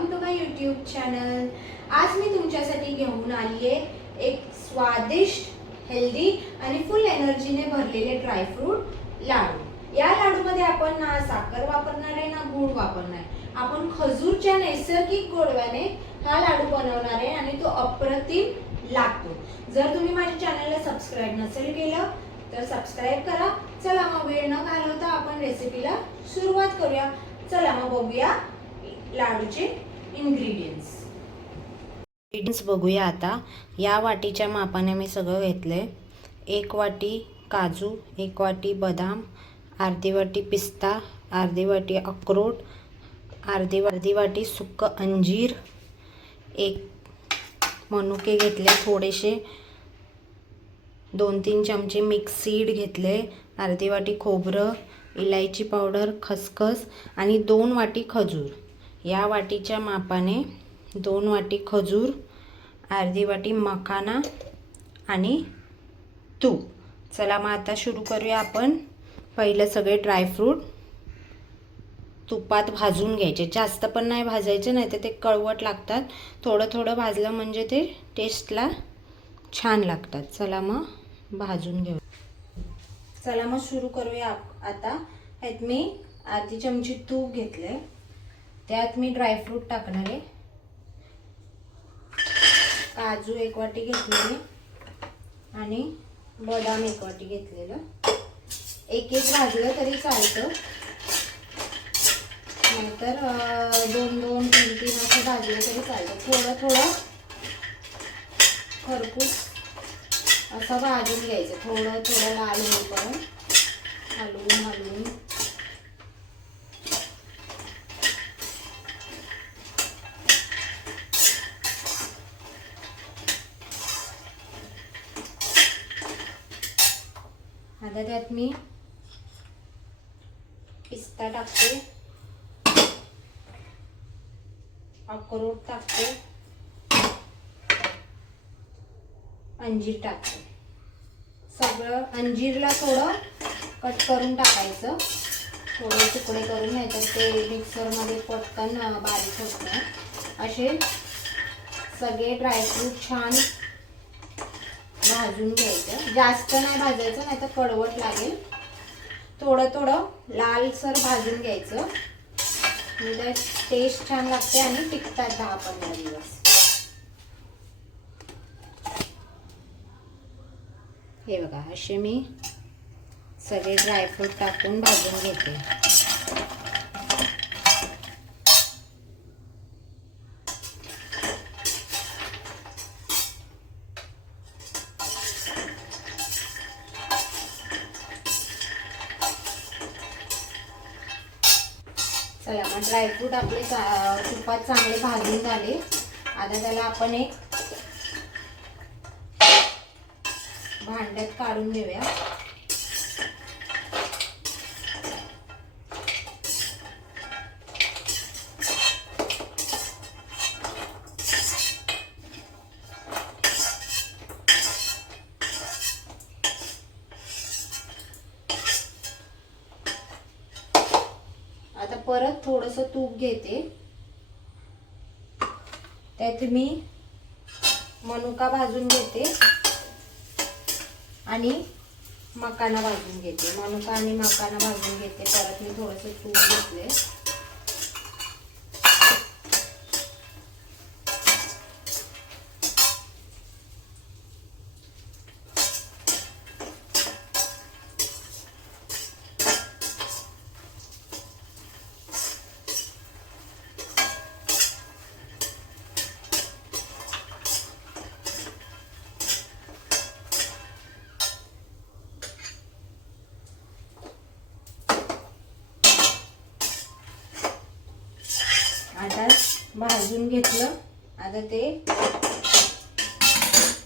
Welcome to my YouTube channel. आज मी तुमच्यासाठी घेऊन आली आहे एक स्वादिष्ट, हेल्दी आणि फुल एनर्जीने भरलेले ड्रायफ्रूट लाडू। या लाडूमध्ये आपण ना साखर वापरणार आहे ना गूळ वापरणार आहे। आपण खजूरच्या नैसर्गिक गोडव्याने हा लाडू बनवणार आहे आणि तो अप्रतिम लागतो। जर तुम्ही माझ्या चॅनलला सबस्क्राइब नसेल केलं तर सबस्क्राइब करा। चला मग वेळ न घालवता आपण रेसिपीला सुरुवात करूया। चला मग बघूया लाडूचे इंग्रेडिएंट्स बघूया। आता या वाटीच्या मापाने मी सगळं घेतलंय। 1 वाटी काजू, 1 वाटी बदाम, अर्धी वाटी पिस्ता, अर्धी वाटी अक्रोड, अर्धी वाटी सुक्क अंजीर, 1 मनुके घेतले थोडेसे, 2-3 चमचे मिक्स सीड घेतले, अर्धी वाटी खोबरं, इलायची पावडर, खसखस आणि 2 वाटी खजूर। या वाटीच्या मापाने 2 वाटी खजूर, अर्धी वाटी मखाना आणि तूप। चला मग आता सुरू करूया आपण। पहिलं सगळे ड्रायफ्रूट तुपात भाजून घ्यायचे। जास्त पण नाही भाजायचे, नाही तर ते कळवट लागतात। थोडं थोडं भाजलं म्हणजे ते टेस्टला छान लागतात। चला मग भाजून घेऊ। चला मग सुरू करूया। आता ह्यात मी अर्धी चमची तूप घेतले, त्यात मी ड्रायफ्रूट टाकणार आहे। काजू 1 वाटी घेतलेली आणि बदाम 1 वाटी घेतलेलं। एक भाजलं तरी चालतं, नाहीतर 2-2, 3-3 असं भाजलं तरी चालतं। थोडं खरपूस असं भाजून घ्यायचं। थोडं लाल होईपर्यंत हलवून आता त्यात मी पिस्ता टाकते, अक्रोड टाकते, अंजीर टाकते। सगळं अंजीरला थोडं कट करून टाकायचं, थोडे तुकडे करून, नाहीतर ते मिक्सरमध्ये पटकन बारीक होत नाही। असे सगळे ड्रायफ्रूट छान भाजून घ्यायचं। जास्त नाही भाजायचं, नाही तर कडवट लागेल। थोडं लालसर भाजून घ्यायचं, म्हणजे टेस्ट छान लागते आणि टिकतात 10-15 दिवस। हे बघा, असे मी सगळे ड्रायफ्रूट टाकून भाजून घेते। चला मग ड्रायफ्रूट आपले तुपात चांगले भाजून झाले। आता त्याला आपण एक भांड्यात काढून घेऊया। आता परत थोडंसं तूप घेते, त्यात मी मनुका भाजून घेते आणि मखाना भाजून घेते। मनुका आणि मखाना भाजून घेते। परत मी थोडंसं तूप घेतले, आता भाजून घेतलं। आता ते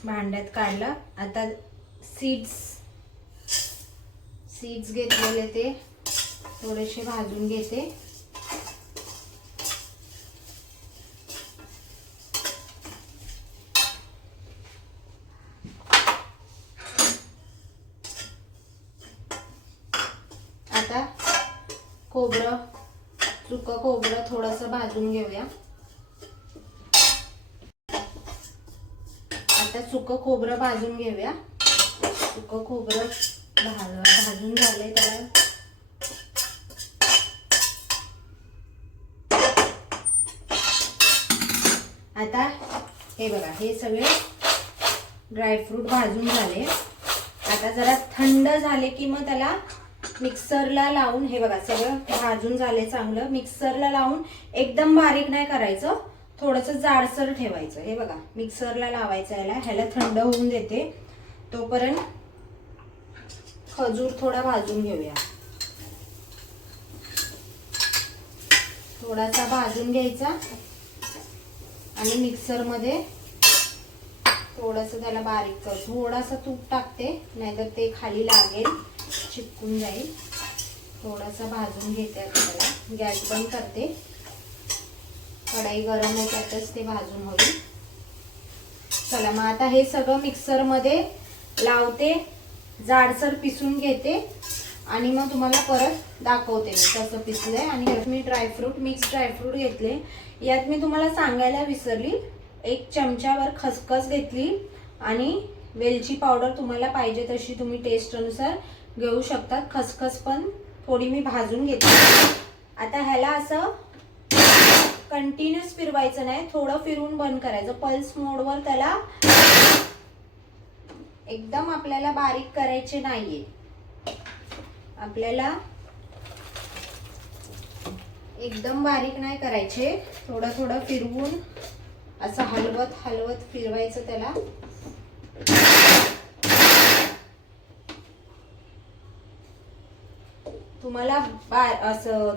भांड्यात काढलं। आता सीड्स घेतलेले ते थोडेसे भाजून घेते। आता खोबरं, सुकं खोबरं थोडंसं भाजून घेऊया। सुकं खोबरं भाजून घेऊया. सुकं खोबरं भाजून झालंय त्याला. आता हे बघा, हे सगळे ड्रायफ्रूट भाजून झाले. आता जरा थंड झाले की मग त्याला मिक्सरला लावून, हे बघा सगळं भाजून झाले चांगलं. मिक्सरला लावून एकदम बारीक नाही करायचं, थोडंसं जाडसर ठेवायचं. हे बघा मिक्सरला लावायचं. ह्याला थंड होऊन देते. तोपर्यंत खजूर थोडा भाजून घेऊया. थोडासा भाजून घ्यायचा आणि मिक्सरमध्ये थोडंसं त्याला बारीक कर. थोडासा तूप टाकते, नाहीतर ते खाली लागेल, चिपकून जाईल. थोडासा भाजून घेते. आता त्याला गॅस बंद करते. कढई गरम आहे, त्यातच ते भाजून होईल. चला मग आता हे सगळं मिक्सरमध्ये लावते, जाडसर पिसून घेते आणि मग तुम्हाला परत दाखवते कसं पिसलंय. आणि यात मी मिक्स ड्रायफ्रूट घेतले. यात मी तुम्हाला सांगायला विसरली, 1 चमचावर खसखस घेतली आणि वेलची पावडर तुम्हाला पाहिजे तशी तुम्ही टेस्ट अनुसार घेऊ शकतात. खसखस पण थोडी मी भाजून घेतली. आता ह्याला असं कंटिन्यूस फिरवायचं नाही, थोडं फिरून बंद करायचं. पल्स मोडवर त्याला एकदम आपल्याला बारीक करायचे नाहीये. आपल्याला एकदम बारीक नाही करायचे, थोडं थोडं फिरवून असं हलवत फिरवायचं त्याला. तुम्हाला असं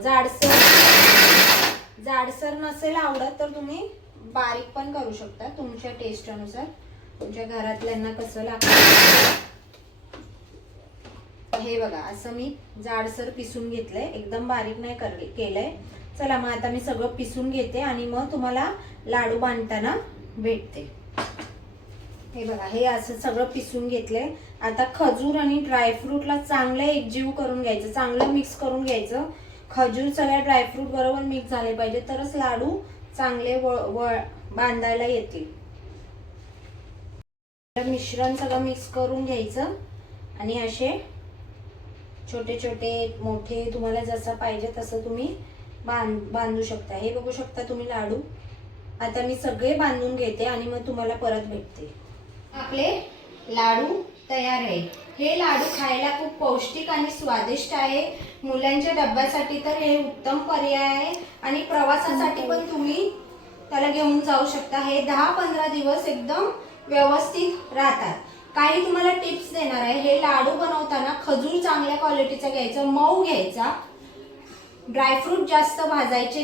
जाडसर नसेल आवडत तर तुम्ही बारीक पण करू शकता तुमच्या टेस्ट अनुसार, तुमच्या घरातल्यांना कसं लागतं. हे बघा असं मी जाडसर पिसून घेतलंय, एकदम बारीक नाही केलंय. चला मग आता मी सगळं पिसून घेते आणि मग तुम्हाला लाडू बांधताना भेटते. हे बघा हे असं सगळं पिसून घेतलंय. आता खजूर आणि ड्रायफ्रूटला चांगलं एकजीव करून घ्यायचं, चांगलं मिक्स करून घ्यायचं. खजूर सगळ्या ड्रायफ्रूट बरोबर मिक्स झाले पाहिजे, तरच लाडू चांगले बांधायला येतील. मिश्रण सगळं मिक्स करून घ्यायचं आणि असे छोटे छोटे मोठे तुम्हाला जसं पाहिजे तसं तुम्ही बांधू शकता. हे बघू शकता तुम्ही लाडू. आता मी सगळे बांधून घेते आणि मग तुम्हाला परत भेटते. आपले लाडू तयार आहे. हे लाडू खायला खूप पौष्टिक आणि स्वादिष्ट आहे. मुलांच्या डब्यासाठी तर हे उत्तम पर्याय आहे आणि प्रवासासाठी पण तुम्ही त्याला घेऊन जाऊ शकता. हे 10-15 दिवस एकदम व्यवस्थित राहतात. काही तुम्हाला टिप्स देणार आहे. हे लाडू बनवताना खजूर चांगल्या क्वालिटीचा घ्यायचा, मऊ घ्यायचा. ड्रायफ्रूट जास्त भाजायचे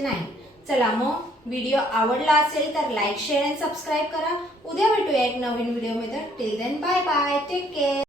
नाही, चला मग व्हिडिओ आवडला असेल तर लाईक, शेअर आणि सबस्क्राईब करा. उद्या भेटूया एक नवीन व्हिडिओ मध्ये. Till then bye bye, take care.